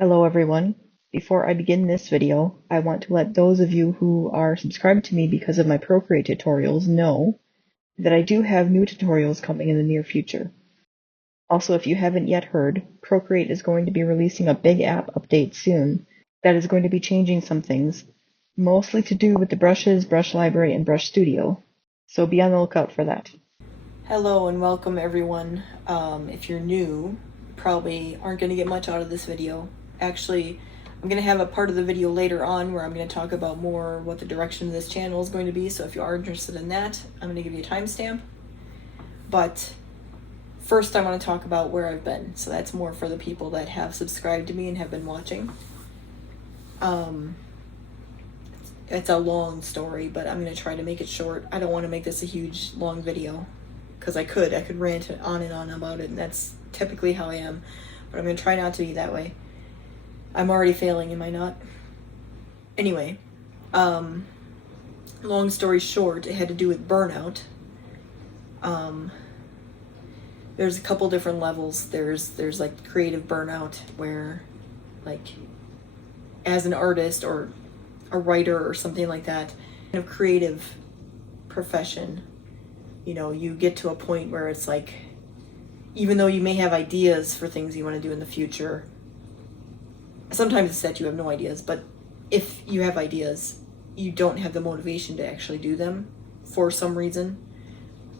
Hello everyone. Before I begin this video, I want to let those of you who are subscribed to me because of my Procreate tutorials know that I do have new tutorials coming in the near future. Also, if you haven't yet heard, Procreate is going to be releasing a big app update soon that is going to be changing some things, mostly to do with the brushes, brush library, and brush studio. So be on the lookout for that. Hello and welcome everyone. If you're new, you probably aren't going to get much out of this video. Actually, I'm going to have a part of the video later on where I'm going to talk about more what the direction of this channel is going to be, so if you are interested in that, I'm going to give you a timestamp. But first I want to talk about where I've been, so that's more for the people that have subscribed to me and have been watching. It's a long story, but I'm going to try to make it short. I don't want to make this a huge, long video. Because I could rant on and on about it, and that's typically how I am, but I'm going to try not to be that way. I'm already failing, am I not? Anyway, long story short, it had to do with burnout. There's a couple different levels. There's like creative burnout, where like as an artist or a writer or something like that, kind of creative profession, you get to a point where it's like, even though you may have ideas for things you want to do in the future, sometimes it's that you have no ideas, but if you have ideas, you don't have the motivation to actually do them for some reason.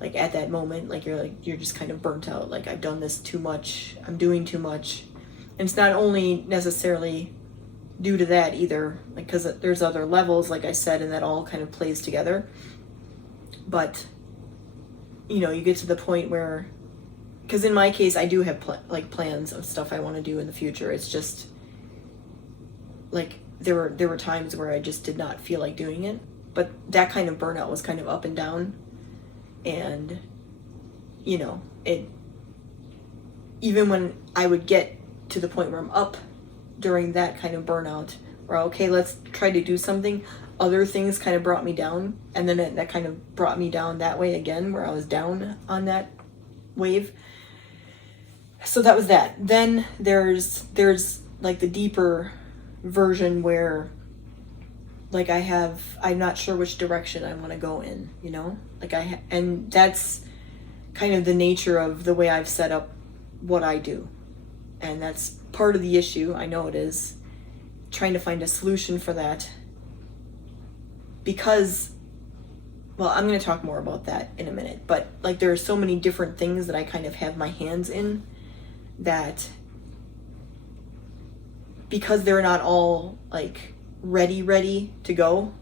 Like at that moment, you're just kind of burnt out. Like, I've done this too much, I'm doing too much. And it's not only necessarily due to that either, like, because there's other levels, like I said, and that all kind of plays together. But you get to the point where, because in my case, I do have plans of stuff I want to do in the future. It's just like there were times where I just did not feel like doing it. But that kind of burnout was kind of up and down, and it, even when I would get to the point where I'm up during that kind of burnout, where okay, let's try to do something, other things kind of brought me down, and then that kind of brought me down that way again, where I was down on that wave. So that was that. Then there's like the deeper version where like I'm not sure which direction I want to go in, and that's kind of the nature of the way I've set up what I do. And that's part of the issue, I know it is, trying to find a solution for that. Because, well, I'm going to talk more about that in a minute, but like there are so many different things that I kind of have my hands in, that because they're not all like ready to go,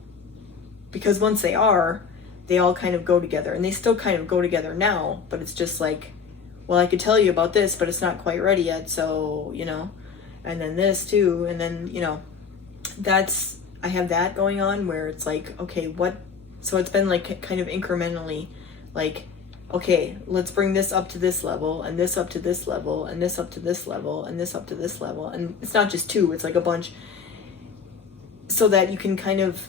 because once they are, they all kind of go together, and they still kind of go together now, but it's just like, well, I could tell you about this, but it's not quite ready yet, so, and then this too, and then, I have that going on where it's like, okay, so it's been like kind of incrementally, like, okay, let's bring this up to this level, and this up to this level, and this up to this level, and this up to this level, and it's not just two, it's like a bunch, so that you can kind of,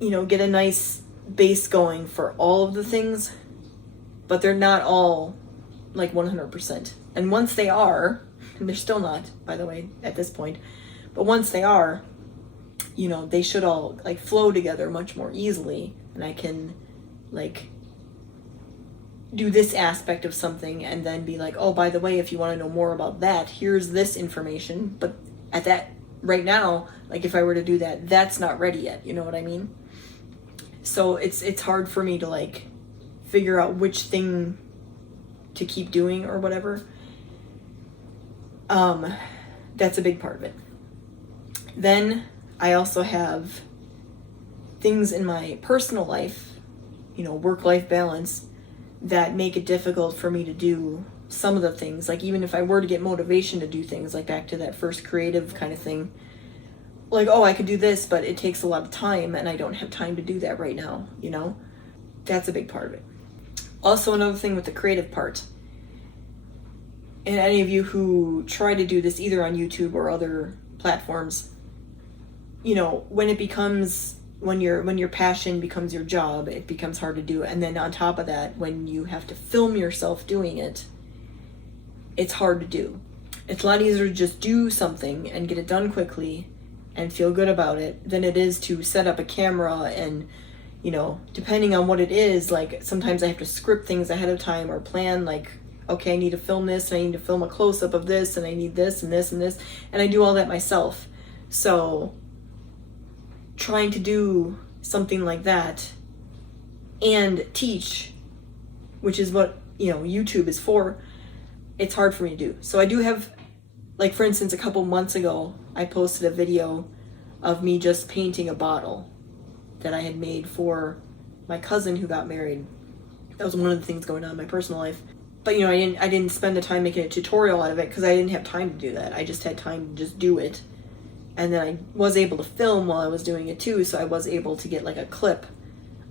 get a nice base going for all of the things, but they're not all like 100%. And once they are, and they're still not, by the way, at this point, but once they are, they should all like flow together much more easily, and I can like do this aspect of something and then be like, oh, by the way, if you want to know more about that, here's this information. But at that right now, like if I were to do that, that's not ready yet, you know what I mean? So it's hard for me to like figure out which thing to keep doing or whatever. That's a big part of it. Then I also have things in my personal life, work-life balance, that make it difficult for me to do some of the things. Like even if I were to get motivation to do things, like back to that first creative kind of thing, like, oh, I could do this, but it takes a lot of time, and I don't have time to do that right now, That's a big part of it. Also, another thing with the creative part, and any of you who try to do this either on YouTube or other platforms, when your passion becomes your job, it becomes hard to do. And then on top of that, when you have to film yourself doing it, it's hard to do. it's a lot easier to just do something and get it done quickly and feel good about it than it is to set up a camera and, you know, depending on what it is, like sometimes I have to script things ahead of time or plan, like, okay, I need to film this and I need to film a close-up of this and I need this and this and this, and I do all that myself. So trying to do something like that and teach, which is what, you know, YouTube is for, it's hard for me to do. So I do have, like, for instance, a couple months ago I posted a video of me just painting a bottle that I had made for my cousin who got married. That was one of the things going on in my personal life. But, you know, I didn't spend the time making a tutorial out of it because I didn't have time to do that. I just had time to just do it. And then I was able to film while I was doing it too, so I was able to get like a clip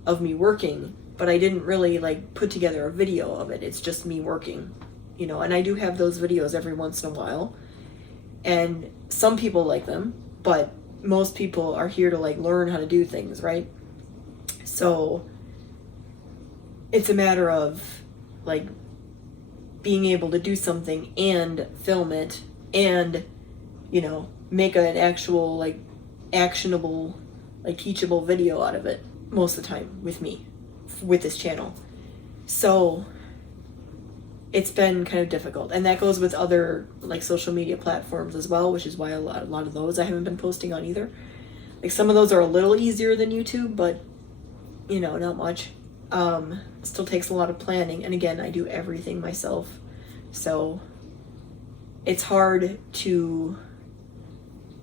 of me working, but I didn't really like put together a video of it. It's just me working, you know, and I do have those videos every once in a while. And some people like them, but most people are here to like learn how to do things, right? So it's a matter of like being able to do something and film it and, you know, make an actual like actionable, like teachable video out of it most of the time with me, with this channel. So it's been kind of difficult, and that goes with other like social media platforms as well, which is why a lot of those I haven't been posting on either. Like some of those are a little easier than YouTube, but you know, not much. Still takes a lot of planning, and again, I do everything myself, so it's hard to,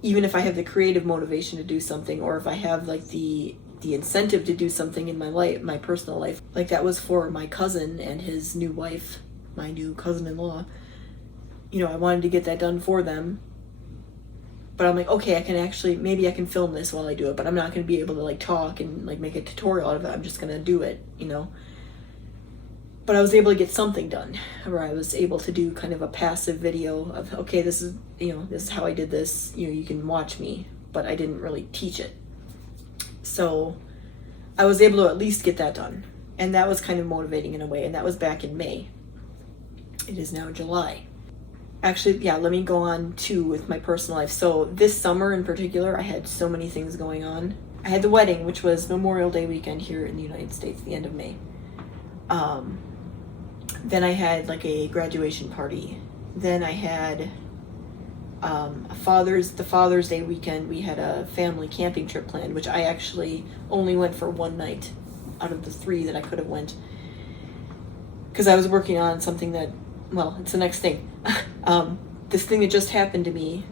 even if I have the creative motivation to do something, or if I have like the incentive to do something in my life, my personal life, like that was for my cousin and his new wife, my new cousin-in-law, you know, I wanted to get that done for them. But I'm like, okay, I can actually, maybe I can film this while I do it, but I'm not going to be able to like talk and like make a tutorial out of it. I'm just going to do it, you know. But I was able to get something done, where I was able to do kind of a passive video of, okay, this is, you know, this is how I did this, you know, you can watch me, but I didn't really teach it. So I was able to at least get that done. And that was kind of motivating in a way, and that was back in May. It is now July. Actually, yeah, let me go on too with my personal life. So this summer in particular, I had so many things going on. I had the wedding, which was Memorial Day weekend here in the United States, the end of May. Then I had like a graduation party. Then I had the Father's Day weekend. We had a family camping trip planned, which I actually only went for one night out of the 3 that I could have went, because I was working on something that, well, it's the next thing. This thing that just happened to me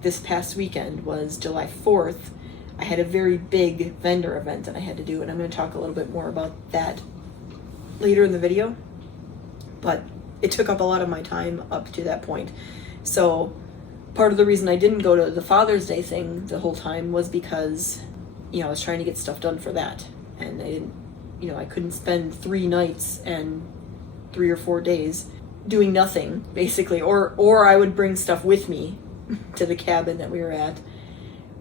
this past weekend was July 4th. I had a very big vendor event that I had to do, and I'm going to talk a little bit more about that later in the video. But it took up a lot of my time up to that point. So part of the reason I didn't go to the Father's Day thing the whole time was because, you know, I was trying to get stuff done for that. And I didn't, you know, I couldn't spend 3 nights and 3 or 4 days doing nothing, basically. Or I would bring stuff with me to the cabin that we were at,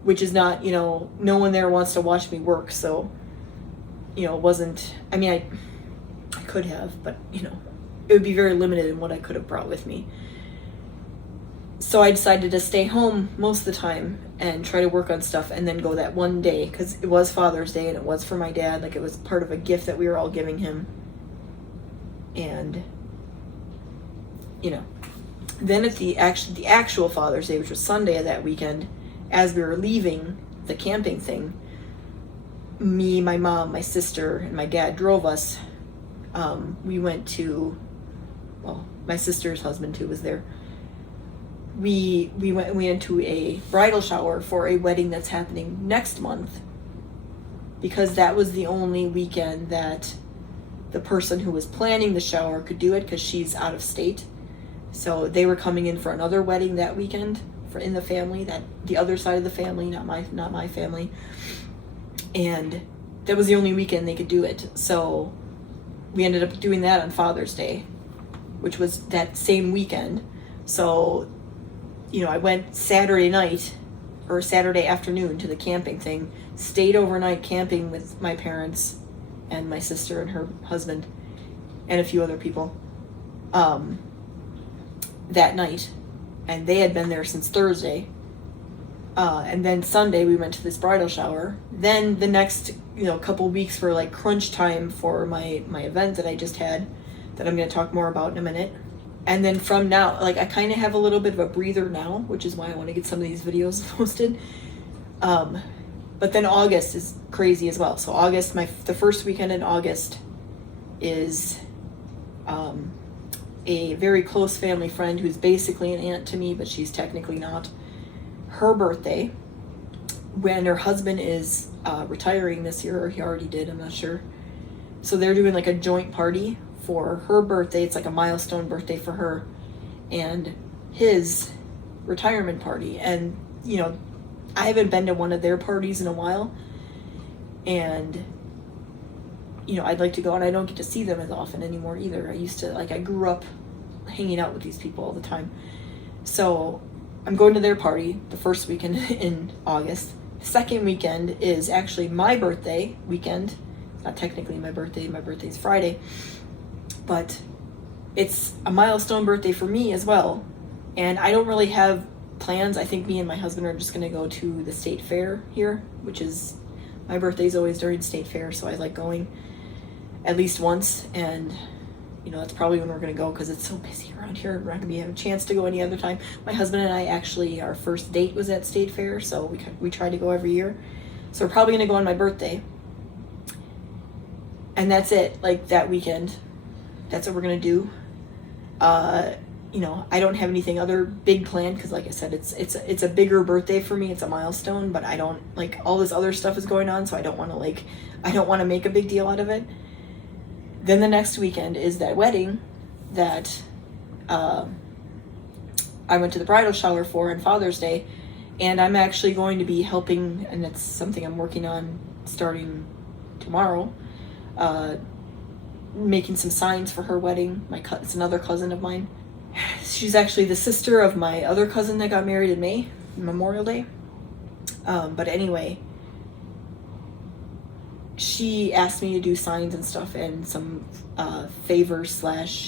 which is not, you know, no one there wants to watch me work. So, you know, it wasn't, I mean, I could have, but, you know, it would be very limited in what I could have brought with me. So I decided to stay home most of the time and try to work on stuff, and then go that one day, because it was Father's Day and it was for my dad. Like, it was part of a gift that we were all giving him. And, you know, then at the actual Father's Day, which was Sunday of that weekend, as we were leaving the camping thing, me, my mom, my sister, and my dad drove us. We went to, well, my sister's husband too was there. We went to a bridal shower for a wedding that's happening next month, because that was the only weekend that the person who was planning the shower could do it, because she's out of state. So they were coming in for another wedding that weekend in the family, that the other side of the family, not my family. And that was the only weekend they could do it. So we ended up doing that on Father's Day, which was that same weekend. So, you know, I went Saturday night or Saturday afternoon to the camping thing, stayed overnight camping with my parents and my sister and her husband and a few other people that night. and they had been there since Thursday. And then Sunday we went to this bridal shower. Then the next, couple weeks were like crunch time for my event that I just had, that I'm going to talk more about in a minute. And then from now, like, I kind of have a little bit of a breather now, which is why I want to get some of these videos posted. But then August is crazy as well. So August, the first weekend in August is a very close family friend who's basically an aunt to me, but she's technically not. Her birthday, when her husband is retiring this year, or he already did, I'm not sure. So they're doing like a joint party for her birthday. It's like a milestone birthday for her and his retirement party. And I haven't been to one of their parties in a while, and I'd like to go, and I don't get to see them as often anymore either. I grew up hanging out with these people all the time. So I'm going to their party the first weekend in August. The second weekend is actually my birthday weekend. It's not technically my birthday's Friday, but it's a milestone birthday for me as well. And I don't really have plans. I think me and my husband are just going to go to the state fair here, which is, my birthday's always during state fair, so I like going at least once. And that's probably when we're going to go, because it's so busy around here. We're not going to have a chance to go any other time. My husband and I, actually, our first date was at state fair, so we try to go every year. So we're probably going to go on my birthday. And that's it, like, that weekend. That's what we're going to do. I don't have anything other big planned, because like I said, it's a bigger birthday for me. It's a milestone, but I don't, like, all this other stuff is going on, so I don't want to make a big deal out of it. Then the next weekend is that wedding that I went to the bridal shower for on Father's Day, and I'm actually going to be helping, and it's something I'm working on starting tomorrow, making some signs for her wedding. It's another cousin of mine. She's actually the sister of my other cousin that got married in May, Memorial Day. But anyway, she asked me to do signs and stuff, and some favors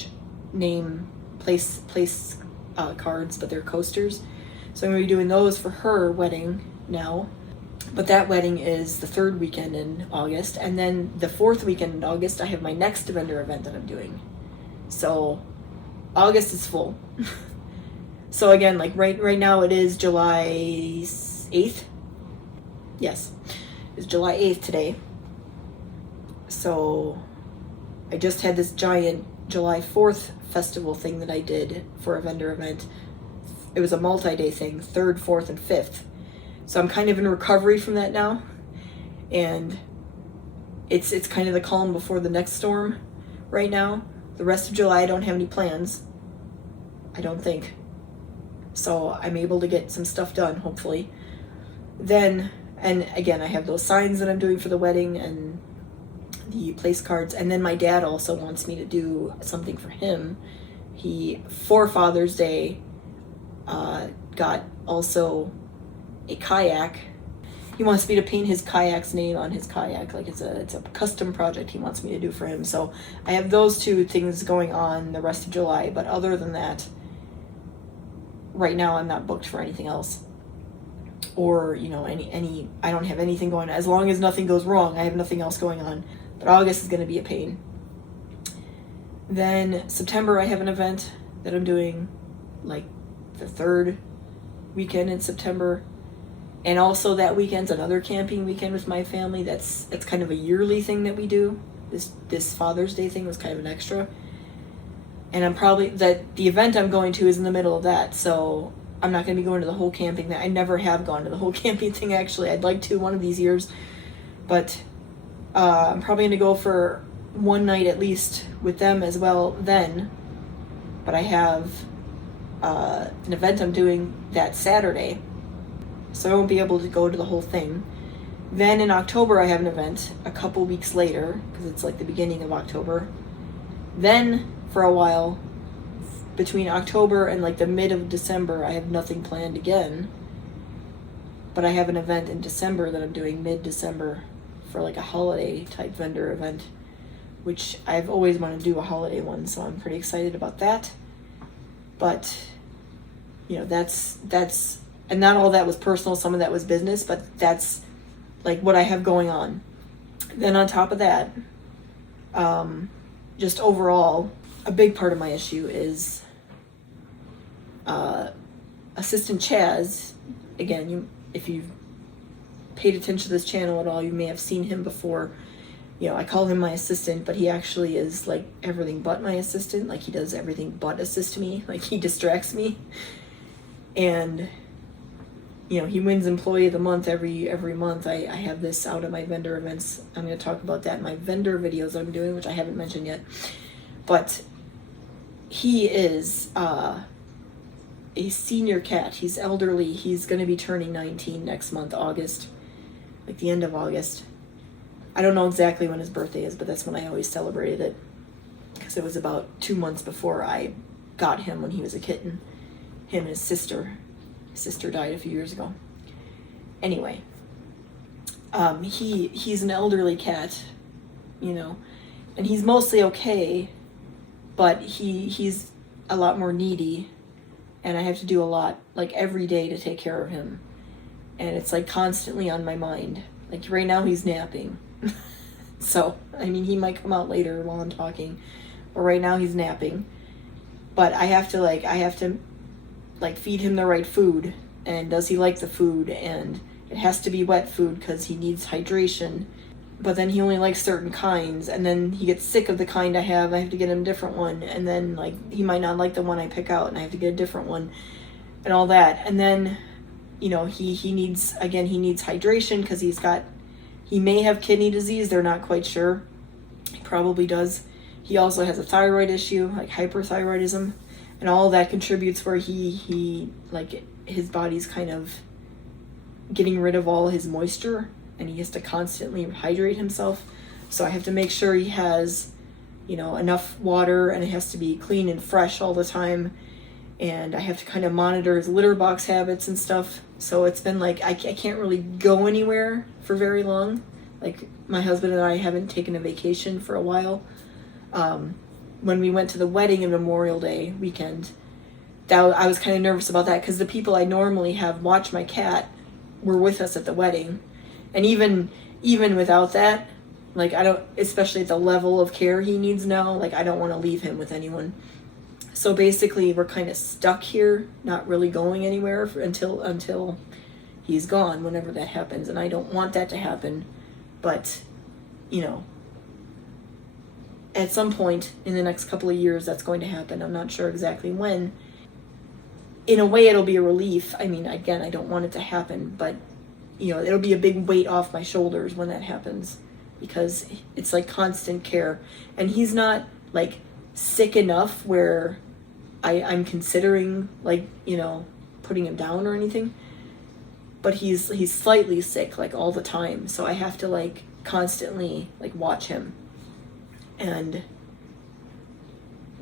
/ name place cards, but they're coasters. So I'm going to be doing those for her wedding now. But that wedding is the third weekend in August. And then the fourth weekend in August, I have my next vendor event that I'm doing. So August is full. So again, like right now it is July 8th. Yes, it's July 8th today. So I just had this giant July 4th festival thing that I did for a vendor event. It was a multi-day thing, 3rd, 4th, and 5th. So I'm kind of in recovery from that now. And it's kind of the calm before the next storm right now. The rest of July I don't have any plans, I don't think. So I'm able to get some stuff done, hopefully. Then, and again, I have those signs that I'm doing for the wedding and the place cards. And then my dad also wants me to do something for him. He, for Father's Day, got also a kayak. He wants me to paint his kayak's name on his kayak. Like, it's a custom project he wants me to do for him. So I have those two things going on the rest of July. But other than that, right now I'm not booked for anything else. Or, any I don't have anything going on. As long as nothing goes wrong, I have nothing else going on. But August is going to be a pain. Then September I have an event that I'm doing, like, the third weekend in September. And also that weekend's another camping weekend with my family. That's kind of a yearly thing that we do. This Father's Day thing was kind of an extra. And I'm probably, the event I'm going to is in the middle of that, so I'm not going to be going to the whole camping thing. I never have gone to the whole camping thing, actually. I'd like to one of these years. But I'm probably going to go for one night at least with them as well then. But I have an event I'm doing that Saturday, so I won't be able to go to the whole thing. Then in October I have an event a couple weeks later, because it's like the beginning of October. Then for a while, between October and like the mid of December, I have nothing planned again. But I have an event in December that I'm doing mid-December for like a holiday type vendor event, which I've always wanted to do a holiday one, so I'm pretty excited about that. But that's and not all that was personal, some of that was business, but that's like what I have going on. Then on top of that, just overall, a big part of my issue is Assistant Chaz. Again, if you've paid attention to this channel at all, you may have seen him before. I call him my assistant, but he actually is like everything but my assistant. Like, he does everything but assist me. Like, he distracts me. And he wins Employee of the Month every month. I have this out at my vendor events. I'm going to talk about that in my vendor videos I'm doing, which I haven't mentioned yet. But he is a senior cat. He's elderly. He's going to be turning 19 next month, August, like the end of August. I don't know exactly when his birthday is, but that's when I always celebrated it, because it was about 2 months before I got him when he was a kitten. Him and his sister. His sister died a few years ago. Anyway, he's an elderly cat, and he's mostly okay, but he's a lot more needy, and I have to do a lot, like, every day to take care of him, and it's like constantly on my mind. Like, right now he's napping. So, I mean, he might come out later while I'm talking, but right now he's napping. But I have to feed him the right food, and does he like the food, and it has to be wet food because he needs hydration, but then he only likes certain kinds, and then he gets sick of the kind I have to get him a different one, and then like he might not like the one I pick out and I have to get a different one, and all that. And then he needs hydration because he may have kidney disease. They're not quite sure. He probably does. He also has a thyroid issue, like hyperthyroidism, and all that contributes where he like his body's kind of getting rid of all his moisture, and he has to constantly hydrate himself. So I have to make sure he has enough water, and it has to be clean and fresh all the time, and I have to kind of monitor his litter box habits and stuff. So it's been like I can't really go anywhere for very long. Like, my husband and I haven't taken a vacation for a while. When we went to the wedding in Memorial Day weekend, I was kind of nervous about that, because the people I normally have watch my cat were with us at the wedding, and even without that, like, I don't, especially at the level of care he needs now, like, I don't want to leave him with anyone. So basically, we're kind of stuck here, not really going anywhere until he's gone, whenever that happens, and I don't want that to happen, but at some point in the next couple of years that's going to happen. I'm not sure exactly when. In a way, it'll be a relief. I mean, again, I don't want it to happen, but it'll be a big weight off my shoulders when that happens, because it's like constant care, and he's not like sick enough where I'm considering like putting him down or anything, but he's slightly sick like all the time, so I have to like constantly like watch him. And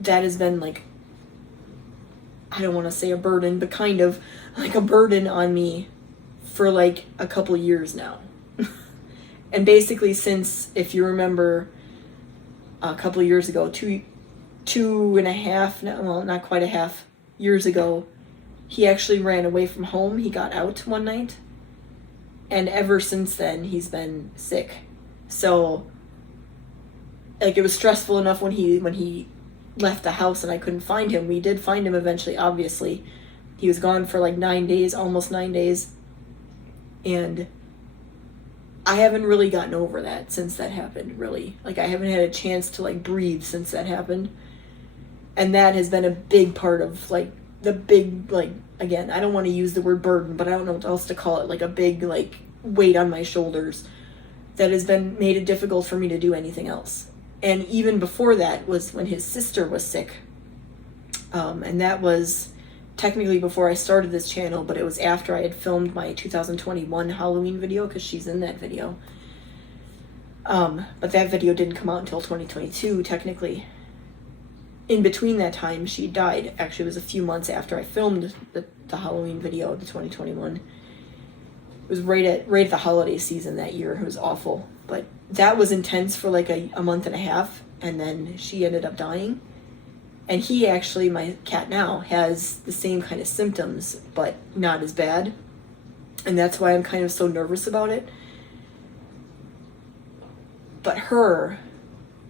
that has been like, I don't want to say a burden, but kind of like a burden on me for like a couple years now. And basically since, if you remember, a couple years ago, two and a half, well, not quite a half years ago, he actually ran away from home. He got out one night, and ever since then he's been sick. So like, it was stressful enough when he left the house and I couldn't find him. We did find him eventually, obviously. He was gone for like 9 days, almost 9 days. And I haven't really gotten over that since that happened, really. Like, I haven't had a chance to like breathe since that happened. And that has been a big part of like the big, like, again, I don't want to use the word burden, but I don't know what else to call it, like a big like weight on my shoulders that has made it difficult for me to do anything else. And even before that was when his sister was sick. And that was technically before I started this channel, but it was after I had filmed my 2021 Halloween video, because she's in that video. But that video didn't come out until 2022, technically. In between that time, she died. Actually, it was a few months after I filmed the Halloween video, the 2021. It was right at the holiday season that year. It was awful. But that was intense for like a month and a half, and then she ended up dying. And he actually, my cat now, has the same kind of symptoms, but not as bad. And that's why I'm kind of so nervous about it. But her,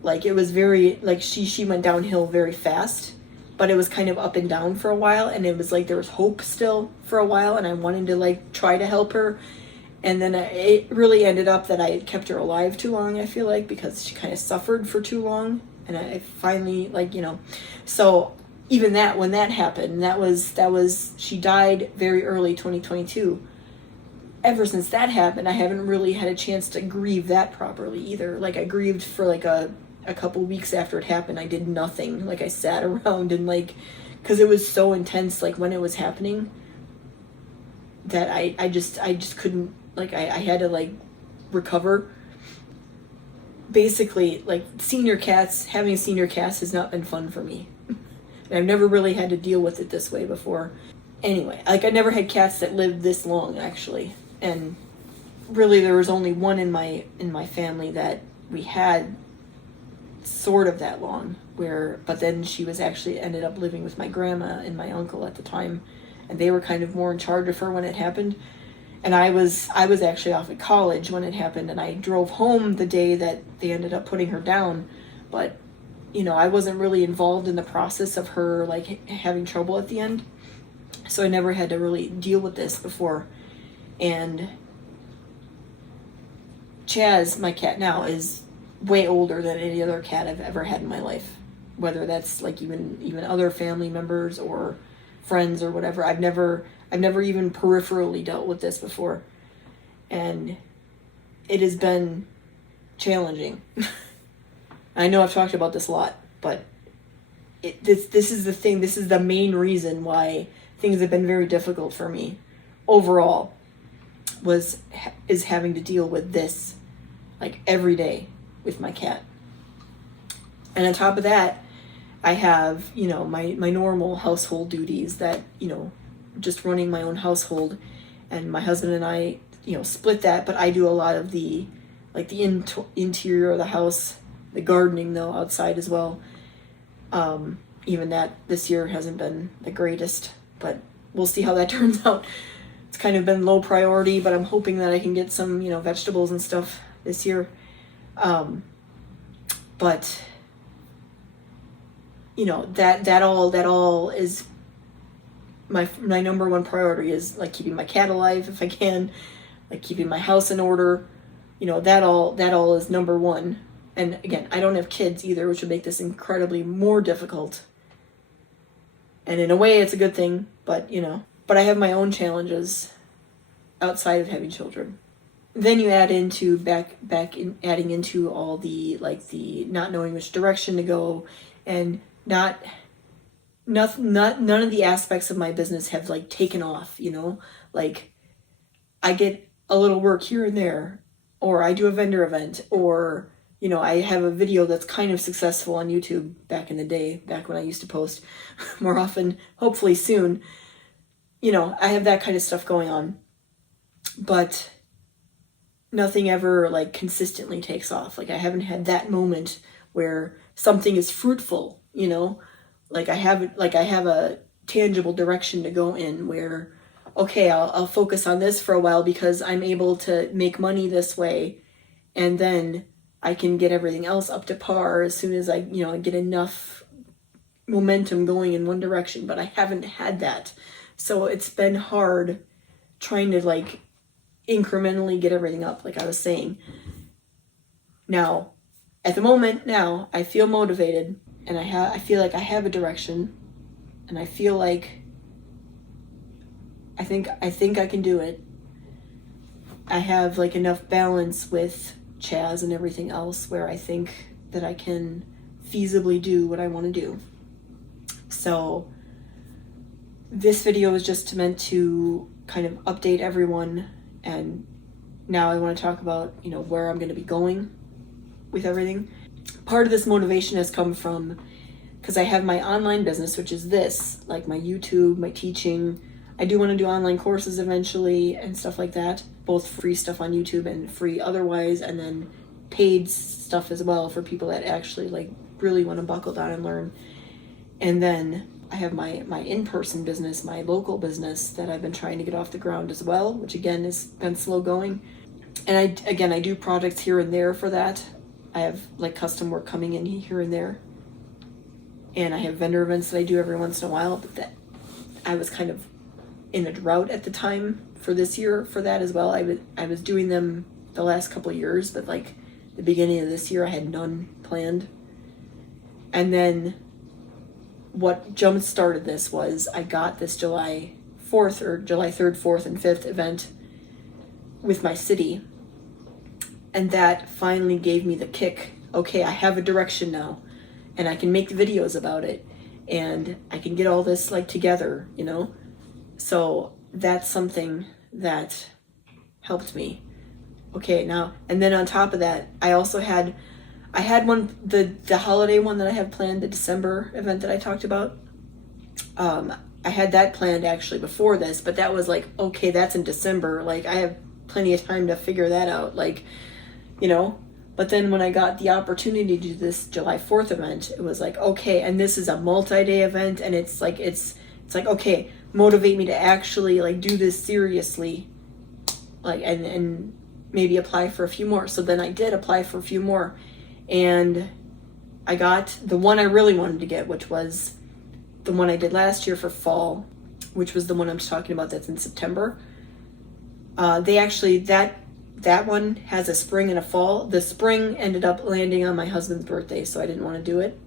like, it was very, like, she went downhill very fast, but it was kind of up and down for a while, and it was like there was hope still for a while, and I wanted to, like, try to help her. And then it really ended up that I had kept her alive too long, I feel like, because she kind of suffered for too long. And I finally, like, you know, so even that, when that happened, that was, she died very early 2022. Ever since that happened, I haven't really had a chance to grieve that properly either. Like, I grieved for like a couple weeks after it happened. I did nothing. Like, I sat around and, like, because it was so intense, like, when it was happening, that I just couldn't, like, I had to, like, recover. Basically, like, having senior cats has not been fun for me. And I've never really had to deal with it this way before. Anyway, like, I never had cats that lived this long, actually. And really, there was only one in my family that we had sort of that long, but then she was actually ended up living with my grandma and my uncle at the time, and they were kind of more in charge of her when it happened. And I was actually off at college when it happened, and I drove home the day that they ended up putting her down. But, you know, I wasn't really involved in the process of her, like, having trouble at the end. So I never had to really deal with this before. And Chaz, my cat now, is way older than any other cat I've ever had in my life. Whether that's, like, even other family members or friends or whatever. I've never even peripherally dealt with this before. And it has been challenging. I know I've talked about this a lot, but this is the thing. This is the main reason why things have been very difficult for me overall, is having to deal with this, like, every day with my cat. And on top of that, I have, you know, my normal household duties that, you know, just running my own household, and my husband and I, you know, split that, but I do a lot of the, like, the interior of the house, the gardening though outside as well. Even that this year hasn't been the greatest, but we'll see how that turns out. It's kind of been low priority, but I'm hoping that I can get some, you know, vegetables and stuff this year. But you know, that all is my number one priority, is, like, keeping my cat alive if I can, like, keeping my house in order. You know, that all is number one. And again, I don't have kids either, which would make this incredibly more difficult. And in a way, it's a good thing, but, you know, but I have my own challenges outside of having children. Then you add into adding into all the, like, the not knowing which direction to go, and none of the aspects of my business have, like, taken off, you know? Like, I get a little work here and there, or I do a vendor event, or, you know, I have a video that's kind of successful on YouTube back in the day, back when I used to post more often, hopefully soon. You know, I have that kind of stuff going on, but nothing ever, like, consistently takes off. Like, I haven't had that moment where something is fruitful, you know? Like, I have a tangible direction to go in where, okay, I'll focus on this for a while because I'm able to make money this way, and then I can get everything else up to par as soon as I, you know, get enough momentum going in one direction. But I haven't had that. So it's been hard trying to, like, incrementally get everything up, like I was saying. Now, at the moment now, I feel motivated, and I feel like I have a direction, and I feel like I think I can do it. I have, like, enough balance with Chaz and everything else where I think that I can feasibly do what I want to do. So this video is just meant to kind of update everyone, and now I want to talk about, you know, where I'm going to be going with everything. Part of this motivation has come from, because I have my online business, which is this, like, my YouTube, my teaching. I do want to do online courses eventually and stuff like that, both free stuff on YouTube and free otherwise, and then paid stuff as well for people that actually, like, really want to buckle down and learn. And then I have my in-person business, my local business that I've been trying to get off the ground as well, which again has been slow going. And I do projects here and there for that. I have like custom work coming in here and there. And I have vendor events that I do every once in a while, but that I was kind of in a drought at the time for this year for that as well. I was doing them the last couple of years, but like the beginning of this year I had none planned. And then what jump started this was I got this July 4th or July 3rd, 4th, and 5th event with my city. And that finally gave me the kick. Okay, I have a direction now and I can make videos about it and I can get all this like together, you know? So that's something that helped me. Okay, now, and then on top of that, I had one, the holiday one that I have planned, the December event that I talked about. I had that planned actually before this, but that was like, okay, that's in December. Like I have plenty of time to figure that out. Like, you know, but then when I got the opportunity to do this July 4th event, it was like, okay, and this is a multi-day event. And it's like, okay, motivate me to actually like do this seriously. Like, and maybe apply for a few more. So then I did apply for a few more. And I got the one I really wanted to get, which was the one I did last year for fall, which was the one I'm talking about that's in September. They actually, that one has a spring and a fall. The spring ended up landing on my husband's birthday, so I didn't want to do it.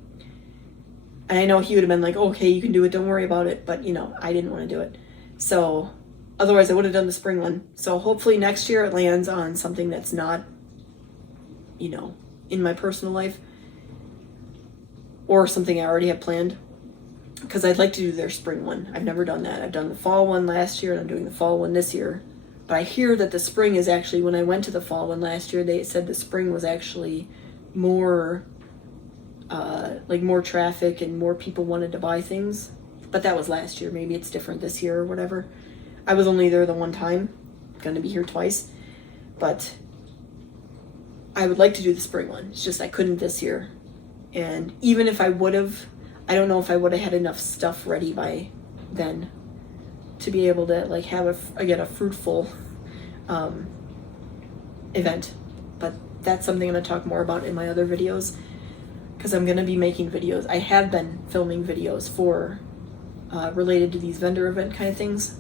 And I know he would have been like, okay, you can do it, don't worry about it. But, you know, I didn't want to do it. So otherwise I would have done the spring one. So hopefully next year it lands on something that's not, you know, in my personal life or something I already have planned, because I'd like to do their spring one. I've never done that. I've done the fall one last year and I'm doing the fall one this year. But I hear that the spring is actually, when I went to the fall one last year, they said the spring was actually more like more traffic and more people wanted to buy things. But that was last year. Maybe it's different this year or whatever. I was only there the one time. I'm gonna be here twice. But I would like to do the spring one. It's just I couldn't this year. And even if I would have, I don't know if I would have had enough stuff ready by then to be able to like have a fruitful event. But that's something I'm gonna talk more about in my other videos, because I'm gonna be making videos. I have been filming videos for related to these vendor event kind of things.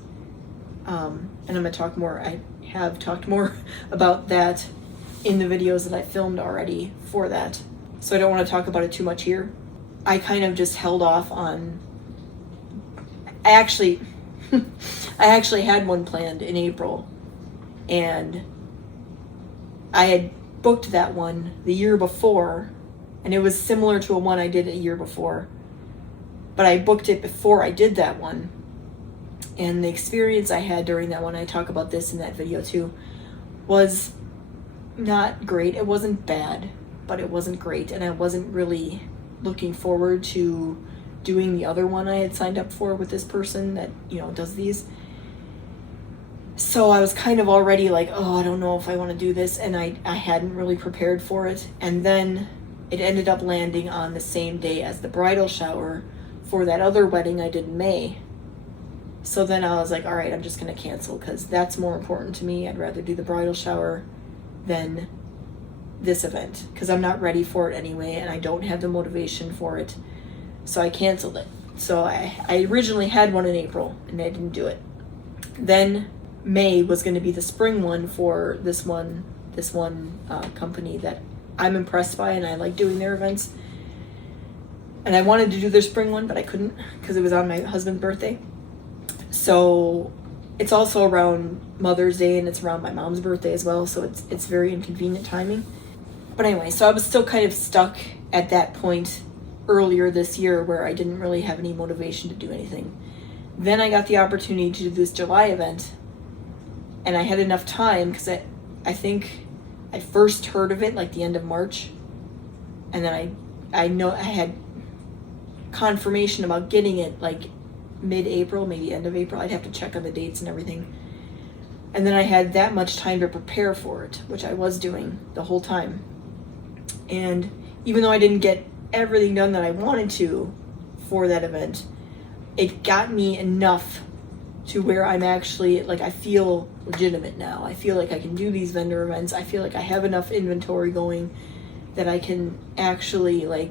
And I'm gonna talk more. I have talked more about that in the videos that I filmed already for that. So I don't want to talk about it too much here. I kind of just held off on, I actually had one planned in April, and I had booked that one the year before, and it was similar to a one I did a year before, but I booked it before I did that one. And the experience I had during that one, I talk about this in that video too, was not great. It wasn't bad, but it wasn't great, and I wasn't really looking forward to doing the other one I had signed up for with this person that, you know, does these. So I was kind of already like, oh, I don't know if I want to do this, and I hadn't really prepared for it. And then it ended up landing on the same day as the bridal shower for that other wedding I did in May. So then I was like, all right, I'm just going to cancel, because that's more important to me. I'd rather do the bridal shower than this event, because I'm not ready for it anyway, and I don't have the motivation for it. So I canceled it. So I originally had one in April, and I didn't do it. Then May was going to be the spring one for this one company that I'm impressed by, and I like doing their events. And I wanted to do their spring one, but I couldn't because it was on my husband's birthday. So it's also around Mother's Day, and it's around my mom's birthday as well, so it's very inconvenient timing. But anyway, so I was still kind of stuck at that point earlier this year where I didn't really have any motivation to do anything. Then I got the opportunity to do this July event, and I had enough time because I think I first heard of it like the end of March, and then I know I had confirmation about getting it like mid-April, maybe end of April. I'd have to check on the dates and everything. And then I had that much time to prepare for it, which I was doing the whole time. And even though I didn't get everything done that I wanted to for that event, it got me enough to where I'm actually, like, I feel legitimate now. I feel like I can do these vendor events. I feel like I have enough inventory going that I can actually, like,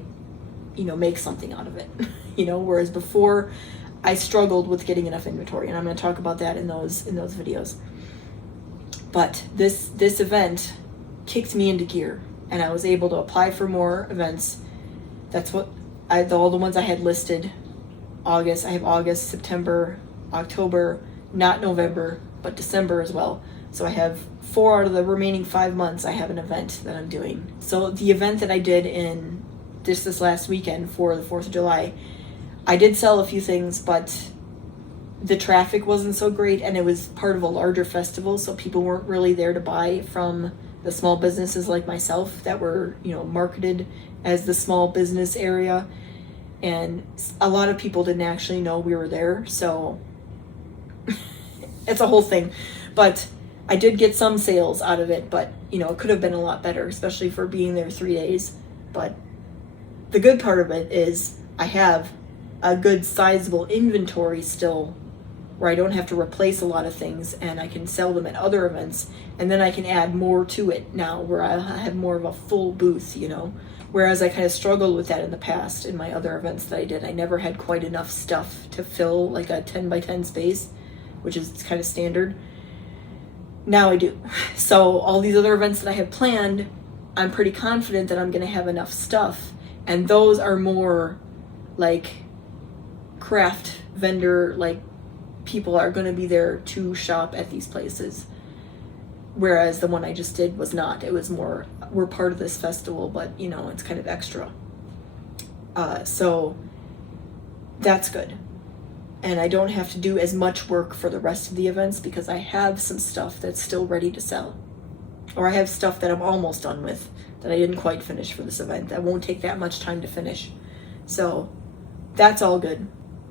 you know, make something out of it. You know, whereas before I struggled with getting enough inventory, and I'm going to talk about that in those videos. But this event kicked me into gear, and I was able to apply for more events. That's what all the ones I had listed. August, I have August, September, October, not November, but December as well. So I have 4 out of the remaining 5 months I have an event that I'm doing. So the event that I did in this last weekend for the 4th of July, I did sell a few things, but the traffic wasn't so great, and it was part of a larger festival, so people weren't really there to buy from the small businesses like myself that were, you know, marketed as the small business area. And a lot of people didn't actually know we were there, so it's a whole thing. But I did get some sales out of it, but, you know, it could have been a lot better, especially for being there 3 days. But the good part of it is I have a good sizable inventory still, where I don't have to replace a lot of things, and I can sell them at other events, and then I can add more to it now where I have more of a full booth, you know. Whereas I kind of struggled with that in the past in my other events that I did. I never had quite enough stuff to fill like a 10 by 10 space, which is kind of standard. Now I do. So all these other events that I have planned, I'm pretty confident that I'm going to have enough stuff. And those are more like craft vendor, like people are going to be there to shop at these places. Whereas the one I just did was not. It was more, we're part of this festival, but, you know, it's kind of extra. So that's good. And I don't have to do as much work for the rest of the events because I have some stuff that's still ready to sell. Or I have stuff that I'm almost done with that I didn't quite finish for this event. That won't take that much time to finish. So that's all good.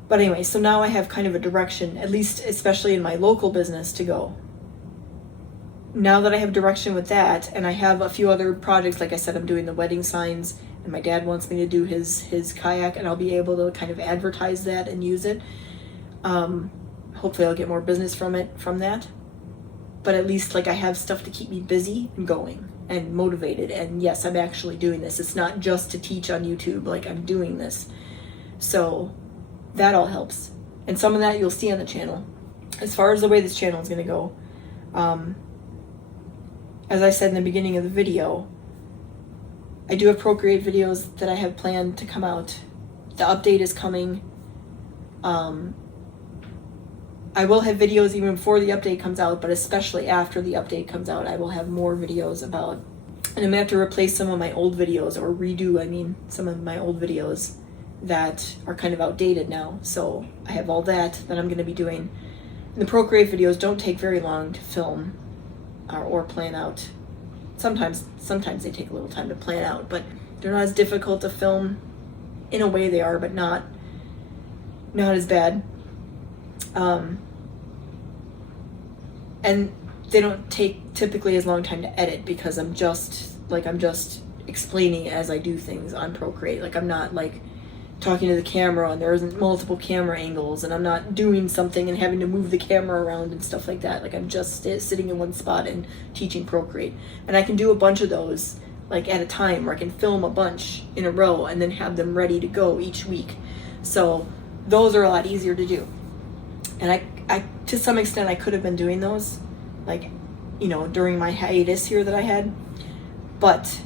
But anyway, so now I have kind of a direction, at least especially in my local business, to go. Now that I have direction with that, and I have a few other projects, like I said, I'm doing the wedding signs, and my dad wants me to do his kayak, and I'll be able to kind of advertise that and use it. Hopefully I'll get more business from that. But at least, like, I have stuff to keep me busy and going and motivated. And yes, I'm actually doing this. It's not just to teach on YouTube, like, I'm doing this. So that all helps. And some of that you'll see on the channel. As far as the way this channel is going to go, as I said in the beginning of the video, I do have Procreate videos that I have planned to come out. The update is coming. I will have videos even before the update comes out, but especially after the update comes out, I will have more videos about, and I'm going to have to replace some of my old videos, or redo, some of my old videos that are kind of outdated now. So I have all that I'm going to be doing. And the Procreate videos don't take very long to film or plan out. Sometimes they take a little time to plan out, but they're not as difficult to film. In a way they are, but not as bad. And they don't take typically as long time to edit because I'm just explaining as I do things on Procreate. Like, I'm not like talking to the camera and there isn't multiple camera angles, and I'm not doing something and having to move the camera around and stuff like that. Like, I'm just sitting in one spot and teaching Procreate. And I can do a bunch of those like at a time, where I can film a bunch in a row and then have them ready to go each week. So those are a lot easier to do. And I to some extent I could have been doing those, like, you know, during my hiatus here that I had. But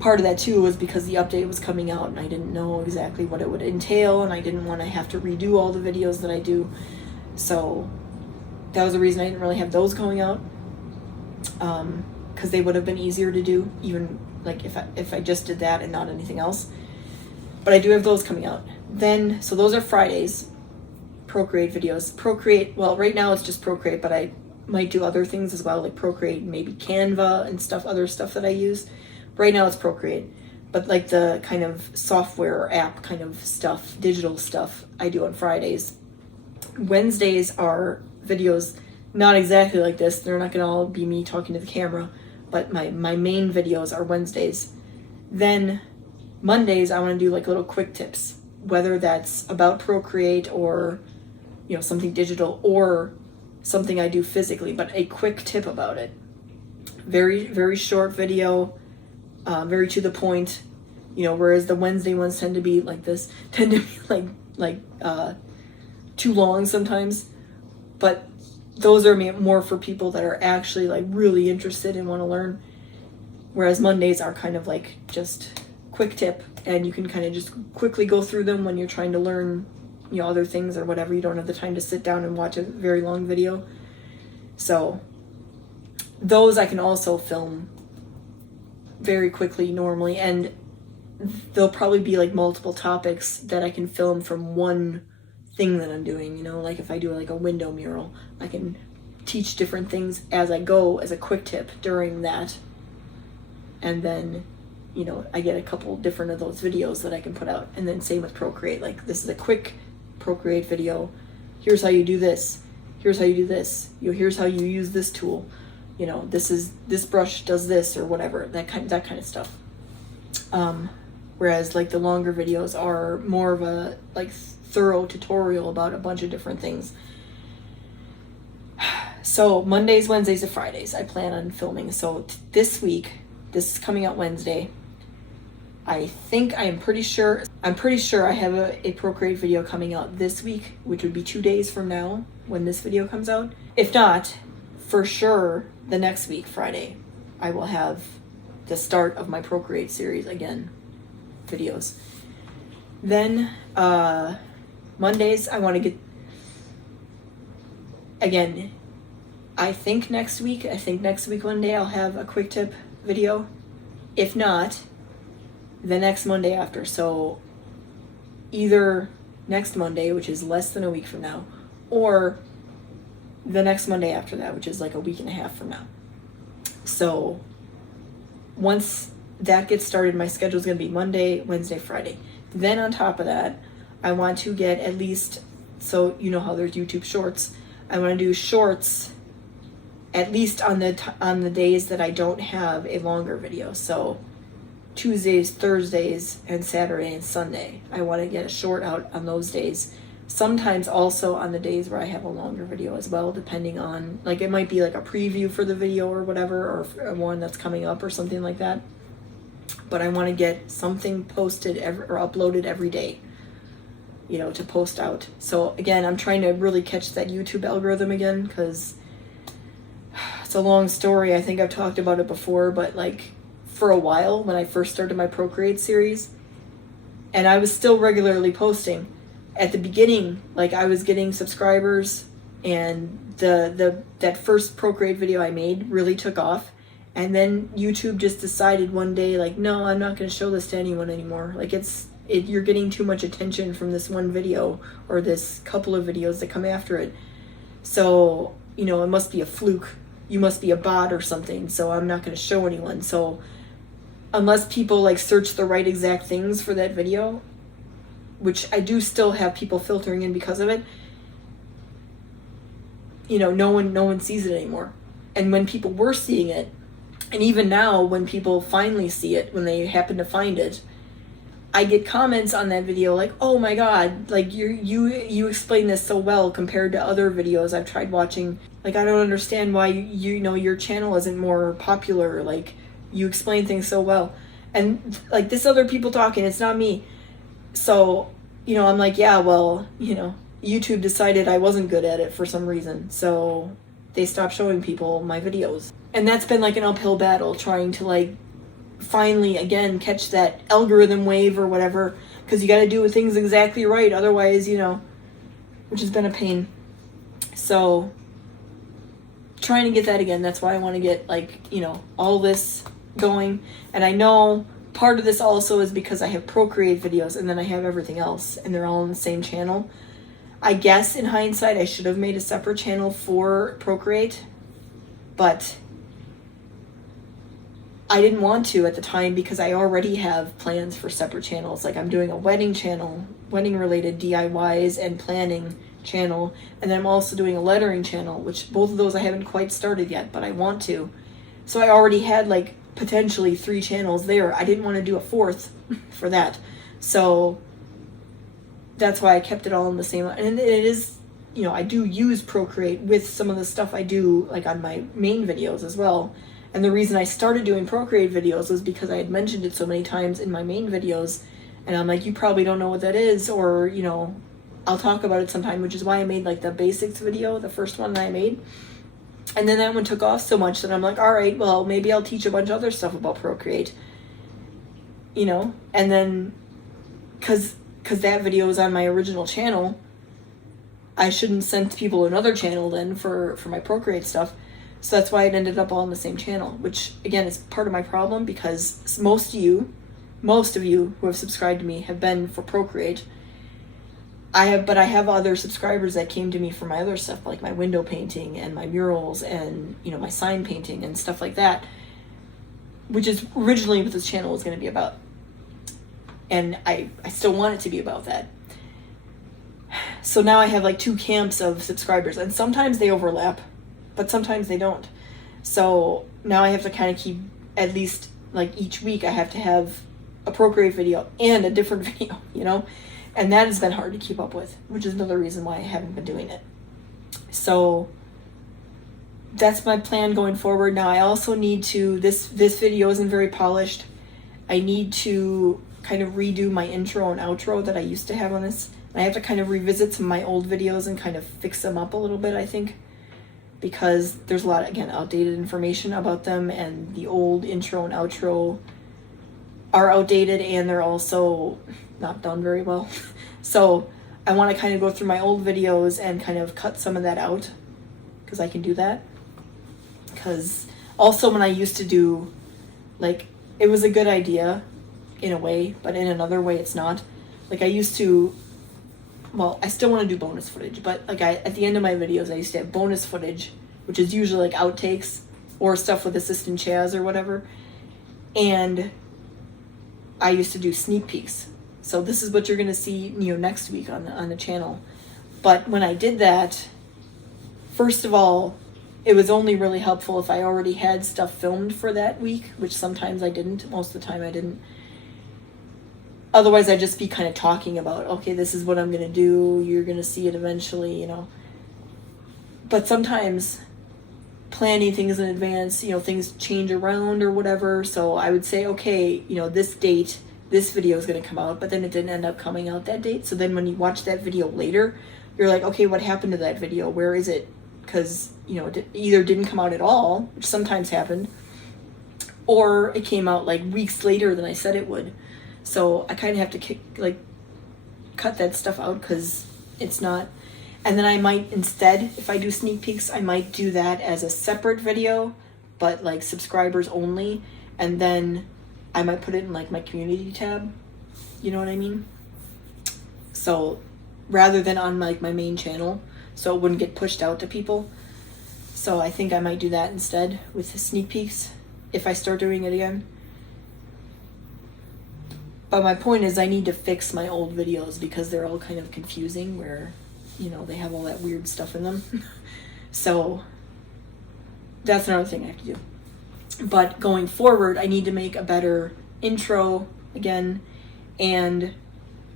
part of that too was because the update was coming out and I didn't know exactly what it would entail, and I didn't want to have to redo all the videos that I do. So that was the reason I didn't really have those going out, because they would have been easier to do, even like if I just did that and not anything else. But I do have those coming out. Then, so those are Fridays, Procreate videos. Procreate, well, right now it's just Procreate, but I might do other things as well, like Procreate, maybe Canva and stuff, other stuff that I use. Right now it's Procreate, but like the kind of software or app kind of stuff, digital stuff, I do on Fridays. Wednesdays are videos, not exactly like this. They're not going to all be me talking to the camera, but my main videos are Wednesdays. Then Mondays, I want to do like little quick tips whether that's about Procreate or, something digital or something I do physically, but a quick tip about it. Very, very short video, very to the point, whereas the Wednesday ones tend to be like this, tend to be like too long sometimes. But those are more for people that are actually like really interested and want to learn. Whereas Mondays are kind of like just quick tip, and you can kind of just quickly go through them when you're trying to learn, other things or whatever. You don't have the time to sit down and watch a very long video. So those I can also film very quickly normally, and there'll probably be like multiple topics that I can film from one thing that I'm doing. Like if I do like a window mural, I can teach different things as I go as a quick tip during that, and then I get a couple different of those videos that I can put out. And then same with Procreate, like this is a quick Procreate video, here's how you do this, here's how you do this, here's how you use this tool, this brush does this or whatever, that kind of stuff. Whereas like the longer videos are more of a like thorough tutorial about a bunch of different things. So Mondays, Wednesdays, and Fridays I plan on filming. So this week, this is coming out Wednesday. I'm pretty sure I have a Procreate video coming out this week, which would be 2 days from now when this video comes out. If not, for sure the next week, Friday, I will have the start of my Procreate series again, videos. Then Mondays, I want to get, again, I think next week Monday I'll have a quick tip video. If not, the next Monday after. So either next Monday, which is less than a week from now, or the next Monday after that, which is like a week and a half from now. So once that gets started, my schedule is going to be Monday, Wednesday, Friday. Then on top of that, I want to get at least, so how there's YouTube Shorts, I want to do shorts at least on the days that I don't have a longer video. So Tuesdays, Thursdays, and Saturday and Sunday, I want to get a short out on those days. Sometimes also on the days where I have a longer video as well, depending on, like it might be like a preview for the video or whatever, or one that's coming up or something like that. But I want to get something posted or uploaded every day, to post out. So again, I'm trying to really catch that YouTube algorithm again, because it's a long story. I think I've talked about it before, but like for a while when I first started my Procreate series, and I was still regularly posting. At the beginning, like I was getting subscribers, and that first Procreate video I made really took off. And then YouTube just decided one day, like, no, I'm not going to show this to anyone anymore. Like you're getting too much attention from this one video or this couple of videos that come after it. So, it must be a fluke. You must be a bot or something. So I'm not going to show anyone. So unless people like search the right exact things for that video, which I do still have people filtering in because of it, no one sees it anymore. And when people were seeing it, and even now when people finally see it, when they happen to find it, I get comments on that video like, oh my god, like you explain this so well compared to other videos I've tried watching. Like I don't understand why your channel isn't more popular. Like you explain things so well. And like this other people talking, it's not me. So, I'm like, yeah, well, YouTube decided I wasn't good at it for some reason. So they stopped showing people my videos. And that's been like an uphill battle, trying to like finally again catch that algorithm wave or whatever, because you got to do things exactly right. Otherwise, which has been a pain. So trying to get that again. That's why I want to get like, all this going. And I know part of this also is because I have Procreate videos and then I have everything else, and they're all on the same channel. I guess in hindsight I should have made a separate channel for Procreate, but I didn't want to at the time because I already have plans for separate channels. Like I'm doing a wedding channel, wedding related DIYs and planning channel, and then I'm also doing a lettering channel, which both of those I haven't quite started yet, but I want to. So I already had like potentially 3 channels there. I didn't want to do a 4th for that. So that's why I kept it all in the same, and it is, you know, I do use Procreate with some of the stuff I do like on my main videos as well. And the reason I started doing Procreate videos was because I had mentioned it so many times in my main videos, and I'm like, you probably don't know what that is, or, you know, I'll talk about it sometime, which is why I made like the basics video, the first one that I made. And then that one took off so much that I'm like, all right, well, maybe I'll teach a bunch of other stuff about Procreate, you know. And then because that video was on my original channel, I shouldn't send people another channel then for my Procreate stuff. So that's why it ended up all on the same channel, which again is part of my problem, because most of you who have subscribed to me have been for Procreate. But I have other subscribers that came to me for my other stuff, like my window painting and my murals and, you know, my sign painting and stuff like that, which is originally what this channel was going to be about. And I still want it to be about that. So now I have like two camps of subscribers, and sometimes they overlap, but sometimes they don't. So now I have to kind of keep, at least like each week, I have to have a Procreate video and a different video, you know? And that has been hard to keep up with, which is another reason why I haven't been doing it. So that's my plan going forward. Now I also need to, this video isn't very polished. I need to kind of redo my intro and outro that I used to have on this. And I have to kind of revisit some of my old videos and kind of fix them up a little bit, I think, because there's a lot, again, outdated information about them, and the old intro and outro are outdated, and they're also not done very well. So I want to kind of go through my old videos and kind of cut some of that out, because I can do that. Because also when I used to do, like, it was a good idea in a way, but in another way it's not. Like I used to, well, I still want to do bonus footage, but like at the end of my videos I used to have bonus footage, which is usually like outtakes or stuff with assistant Chaz or whatever. And I used to do sneak peeks. So this is what you're going to see, you know, next week on the channel. But when I did that, first of all, it was only really helpful if I already had stuff filmed for that week, which sometimes I didn't. Most of the time I didn't. Otherwise I'd just be kind of talking about, okay, this is what I'm going to do. You're going to see it eventually, you know. But sometimes planning things in advance, you know, things change around or whatever. So I would say, okay, you know, this date, this video is going to come out, but then it didn't end up coming out that date. So then when you watch that video later, you're like, okay, what happened to that video? Where is it? Because, you know, it either didn't come out at all, which sometimes happened, or it came out like weeks later than I said it would. So I kind of have to cut that stuff out because it's not. And then I might instead, if I do sneak peeks, I might do that as a separate video, but like subscribers only. And then I might put it in like my community tab. You know what I mean? So rather than on like my main channel, so it wouldn't get pushed out to people. So I think I might do that instead with the sneak peeks if I start doing it again. But my point is I need to fix my old videos because they're all kind of confusing where, you know, they have all that weird stuff in them. So that's another thing I have to do. But going forward, I need to make a better intro again, and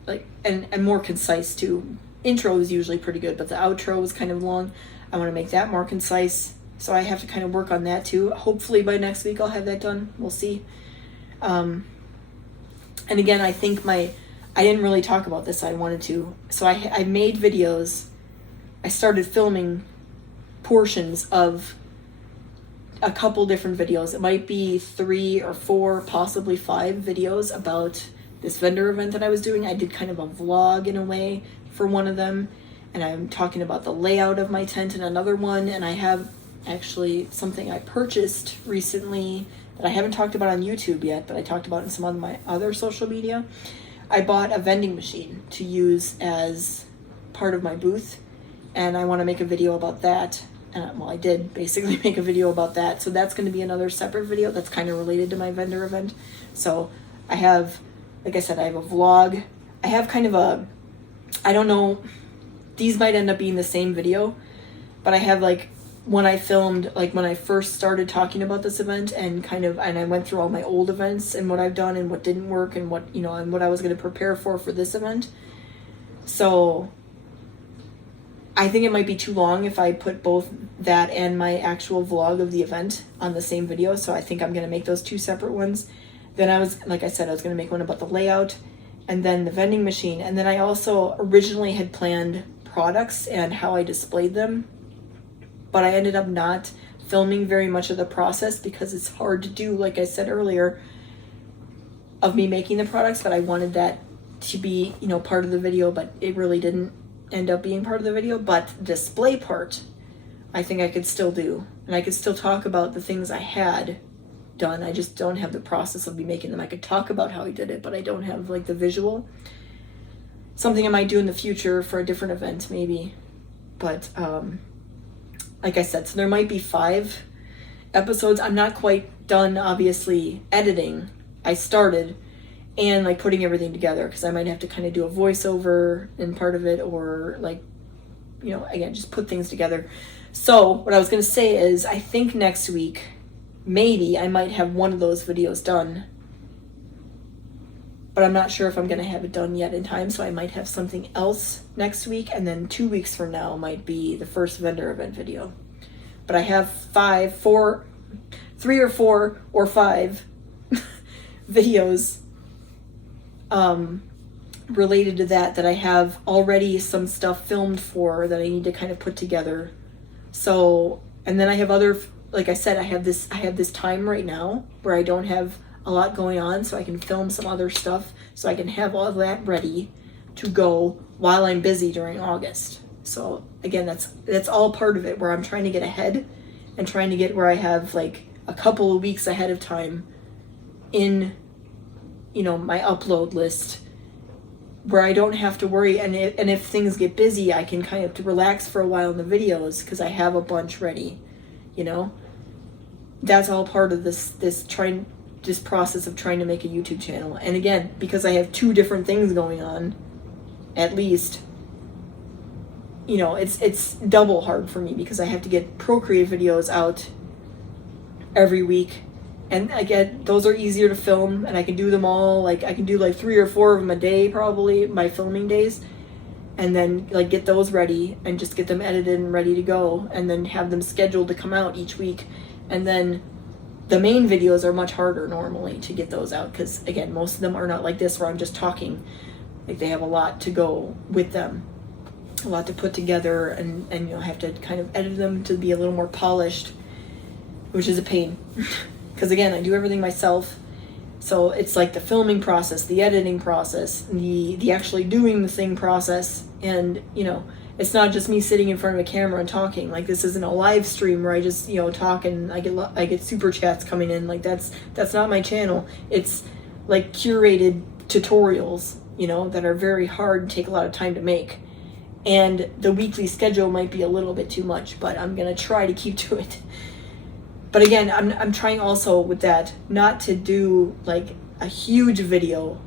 like and more concise too. Intro is usually pretty good, but the outro is kind of long. I want to make that more concise. So I have to kind of work on that too. Hopefully by next week I'll have that done. We'll see. And again, I think I didn't really talk about this. I wanted to. So I made videos. I started filming portions of a couple different videos. It might be 3 or 4, possibly 5 videos about this vendor event that I was doing. I did kind of a vlog in a way for one of them. And I'm talking about the layout of my tent in another one. And I have actually something I purchased recently that I haven't talked about on YouTube yet, but I talked about in some of my other social media. I bought a vending machine to use as part of my booth, and I want to make a video about that. Well, I did basically make a video about that, so that's going to be another separate video that's kind of related to my vendor event. So I have, like I said, I have a vlog. I have kind of a, I don't know, these might end up being the same video, but I have like when I filmed, like when I first started talking about this event and I went through all my old events and what I've done and what didn't work and what, you know, and what I was going to prepare for this event. So I think it might be too long if I put both that and my actual vlog of the event on the same video. So I think I'm going to make those two separate ones. Then like I said, I was going to make one about the layout and then the vending machine. And then I also originally had planned products and how I displayed them, but I ended up not filming very much of the process because it's hard to do, like I said earlier, of me making the products. But I wanted that to be, you know, part of the video, but it really didn't end up being part of the video. But the display part, I think I could still do, and I could still talk about the things I had done. I just don't have the process of me making them. I could talk about how I did it, but I don't have like the visual. Something I might do in the future for a different event maybe. But like I said, so there might be 5 episodes. I'm not quite done, obviously, editing. I started and like putting everything together, because I might have to kind of do a voiceover in part of it, or like, you know, again, just put things together. So what I was going to say is, I think next week maybe I might have one of those videos done, but I'm not sure if I'm going to have it done yet in time. So I might have something else next week, and then 2 weeks from now might be the first vendor event video. But I have 3 or 4 or 5 videos related to that I have already some stuff filmed for, that I need to kind of put together. So, and then I have other, like I said, I have this time right now where I don't have a lot going on, so I can film some other stuff, so I can have all of that ready to go while I'm busy during August. So again, that's all part of it, where I'm trying to get ahead and trying to get where I have like a couple of weeks ahead of time in, you know, my upload list, where I don't have to worry, and if things get busy, I can kind of relax for a while in the videos because I have a bunch ready, you know. That's all part of this process of trying to make a YouTube channel. And again, because I have 2 different things going on, at least, you know, it's double hard for me, because I have to get Procreate videos out every week. And again, those are easier to film, and I can do them all. Like, I can do like 3 or 4 of them a day, probably, my filming days. And then like get those ready and just get them edited and ready to go, and then have them scheduled to come out each week. And then the main videos are much harder normally to get those out, because again, most of them are not like this where I'm just talking. Like, they have a lot to go with them, a lot to put together, and you know, have to kind of edit them to be a little more polished, which is a pain. Because again, I do everything myself, so it's like the filming process, the editing process, the actually doing the thing process. And you know, it's not just me sitting in front of a camera and talking. Like, this isn't a live stream where I just, you know, talk and I get super chats coming in. Like, that's not my channel. It's like curated tutorials, you know, that are very hard and take a lot of time to make. And the weekly schedule might be a little bit too much, but I'm gonna try to keep to it. But again, I'm trying also with that not to do like a huge video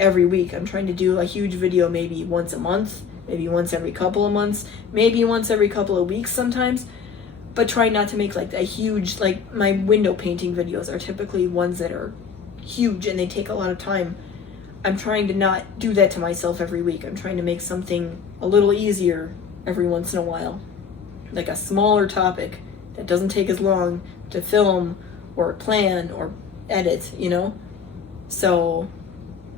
every week. I'm trying to do a huge video maybe once a month, maybe once every couple of months, maybe once every couple of weeks sometimes. But try not to make like a huge, like my window painting videos are typically ones that are huge and they take a lot of time. I'm trying to not do that to myself every week. I'm trying to make something a little easier every once in a while, like a smaller topic that doesn't take as long to film or plan or edit, you know? So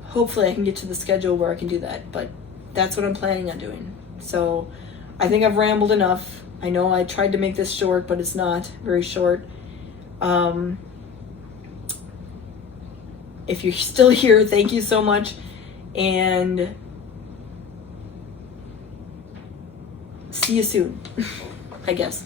hopefully I can get to the schedule where I can do that, but that's what I'm planning on doing. So I think I've rambled enough. I know I tried to make this short, but it's not very short. If you're still here, thank you so much, and see you soon, I guess.